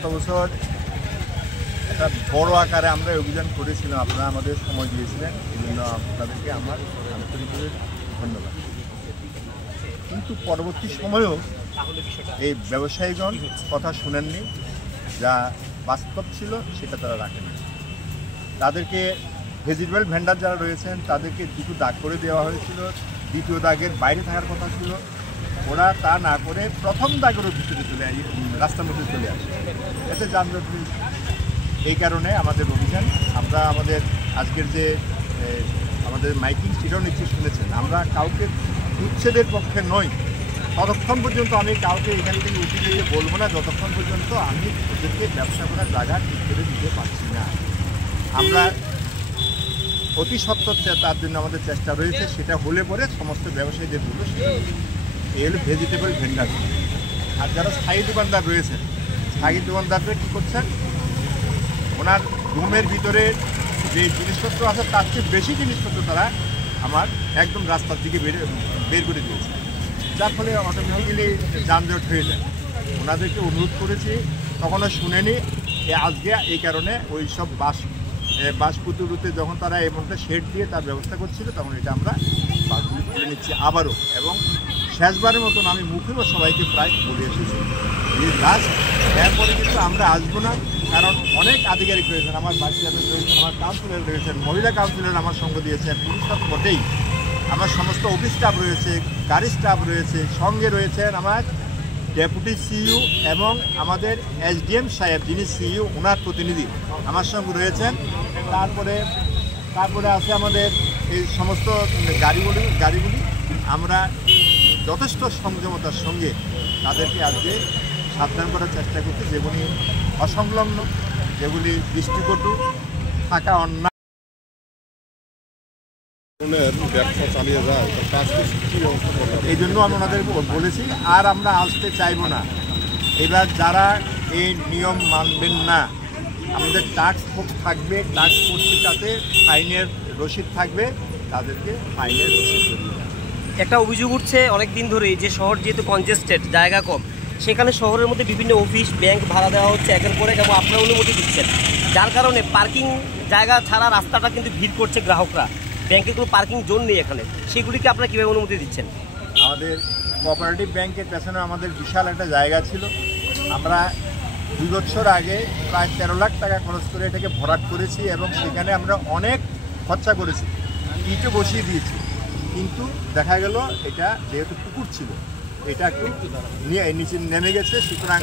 গত বছর একটা বড় আকারে আমরা অভিযান করেছিলাম, আপনারা আমাদের সময় দিয়েছিলেন, এই জন্য আপনাদেরকে আমার আন্তরিকভাবে ধন্যবাদ। কিন্তু পরবর্তী সময়েও এই ব্যবসায়ীগণ কথা শুনেননি, যা বাস্তব ছিল সেটা তারা রাখেনি। তাদেরকে ভেজিটেবল ভেন্ডার যারা রয়েছেন তাদেরকে দুটো দাগ করে দেওয়া হয়েছিল, দ্বিতীয় দাগের বাইরে থাকার কথা ছিল, ওরা তা না করে প্রথম দাগেরও ভিতরে রাস্তার মধ্যে চলে আসে, এতে যানজট হয়েছে। এই কারণে আমাদের অভিযান, আমরা আমাদের আজকের যে আমাদের মাইকিং সেটাও নিশ্চয়ই শুনেছেন, আমরা কাউকে উচ্ছেদের পক্ষে নই। ততক্ষণ পর্যন্ত আমি কাউকে এখান থেকে উঠে দিয়ে বলবো না যতক্ষণ পর্যন্ত আমি ওদেরকে ব্যবসা করার জায়গা ঠিক করে দিতে পারছি না। আমরা অতি সত্ত্বর তার জন্য আমাদের চেষ্টা রয়েছে, সেটা হলে পরে সমস্ত ব্যবসায়ীদের বলবো সেটা এই হলো ভেজিটেবল ভেন্ডার। আর যারা স্থায়ী দোকানদার রয়েছেন, স্থায়ী দোকানদাররা কী করছেন, ওনার রুমের ভিতরে যে জিনিসপত্র আছে তার চেয়ে বেশি জিনিসপত্র তারা আমার একদম রাস্তার দিকে বের করে দিয়েছে, যার ফলে অটোমেটিক্যালি যানজট হয়ে যায়। ওনাদেরকে অনুরোধ করেছি, তখনও শুনেনি। আজকে এই কারণে ওই সব বাস পুতুলুতে যখন তারা এই মধ্যে শেড দিয়ে তার ব্যবস্থা করছিল, তখন এটা আমরা বাসগুলি তুলে নিচ্ছি আবারও। এবং শেষবারের মতন আমি মুখেও সবাইকে প্রায় বলে এসেছি লাস্ট, এরপরে কিন্তু আমরা আসবো না, কারণ অনেক আধিকারিক রয়েছেন, আমার ভাইস চেয়ারম্যান রয়েছেন, আমার কাউন্সিলর রয়েছেন, মহিলা কাউন্সিলর আমার সঙ্গ দিয়েছেন, পুলিশ সব বটেই, আমার সমস্ত অফিস স্টাফ রয়েছে, গাড়ি স্টাফ রয়েছে, সঙ্গে রয়েছেন আমার ডেপুটি সিইও এবং আমাদের এসডিএম সাহেব যিনি সিইও ওনার প্রতিনিধি আমার সঙ্গে রয়েছেন। তারপরে আছে আমাদের এই সমস্ত গাড়িগুলি আমরা যথেষ্ট সংযমতার সঙ্গে তাদেরকে আজকে সাবধান করার চেষ্টা করছি, যেগুলি অসংলগ্ন, যেগুলি দৃষ্টিকটু থাকা অন্যায় ব্যবসা চালিয়ে যায়, এই জন্য আমি ওনাদের বলেছি আর আমরা আসতে চাইব না। এবার যারা এই নিয়ম মানবেন না, আমাদের টাস্ক ফোর্স থাকবে, টাস্ক ফোর্সটাতে ফাইনের রসিদ থাকবে, তাদেরকে ফাইনের রসিদ করবে। একটা অভিযোগ উঠছে অনেক দিন ধরেই যে শহর যেহেতু কনজেস্টেড, জায়গা কম, সেখানে শহরের মধ্যে বিভিন্ন অফিস ব্যাংক ভাড়া দেওয়া হচ্ছে একের পর এক, এবং আপনারা অনুমতি দিচ্ছেন, যার কারণে পার্কিং জায়গা ছাড়া রাস্তাটা কিন্তু ভিড় করছে গ্রাহকরা। ব্যাংকে কোনো পার্কিং জোন নেই এখানে, সেগুলিকে আপনারা কীভাবে অনুমতি দিচ্ছেন? আমাদের কোঅপারেটিভ ব্যাংকের পেছনে আমাদের বিশাল একটা জায়গা ছিল, আমরা 2 বছর আগে প্রায় 13 লাখ টাকা খরচ করে এটাকে ভরাট করেছি এবং সেখানে আমরা অনেক খরচা করেছি, ইটও বসিয়ে দিয়েছি। কিন্তু দেখা গেল এটা যেহেতু পুকুর ছিল, এটা একটু নিচে নেমে গেছে, সুতরাং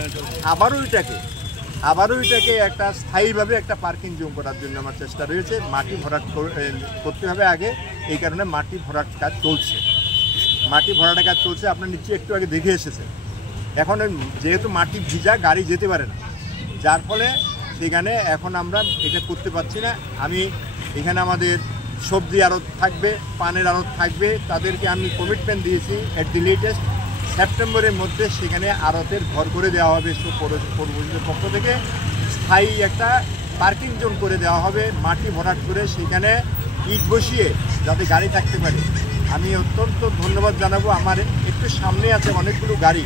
আবারও এটাকে একটা স্থায়ীভাবে একটা পার্কিং জোন করার জন্য আমার চেষ্টা রয়েছে। মাটি ভরাট করতে হবে আগে, এই কারণে মাটি ভরাট কাজ চলছে, আপনার নিশ্চয়ই একটু আগে দেখে এসেছেন। এখন যেহেতু মাটি ভিজা, গাড়ি যেতে পারে না, যার ফলে সেখানে এখন আমরা এটা করতে পারছি না। আমি এখানে আমাদের সবজি আড়ত থাকবে, পানের আড়ত থাকবে, তাদেরকে আমি কমিটমেন্ট দিয়েছি অ্যাট দি লেটেস্ট সেপ্টেম্বরের মধ্যে সেখানে আড়তের ঘর করে দেওয়া হবে, পৌরসভার পক্ষ থেকে স্থায়ী একটা পার্কিং জোন করে দেওয়া হবে, মাটি ভরাট করে সেখানে ইট বসিয়ে যাতে গাড়ি থাকতে পারে। আমি অত্যন্ত ধন্যবাদ জানাবো, আমার একটু সামনে আছে অনেকগুলো গাড়ি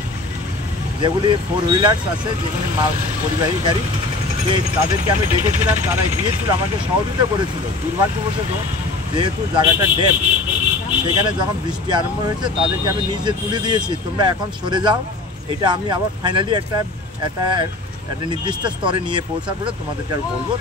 যেগুলি 4 হুইলার্স আছে, যেগুলি মাল পরিবাহী গাড়ি, তাদেরকে আমি ডেকেছিলাম, তারা গিয়েছিল, আমাকে সহযোগিতা করেছিল। দুর্ভাগ্যবশত যেহেতু জায়গাটা ড্যাম, সেখানে যখন বৃষ্টি আরম্ভ হয়েছে তাদেরকে আমি নিজে তুলে দিয়েছি, তোমরা এখন সরে যাও, এটা আমি আবার ফাইনালি একটা নির্দিষ্ট স্তরে নিয়ে পৌঁছার পরে তোমাদেরকে আর বলবো।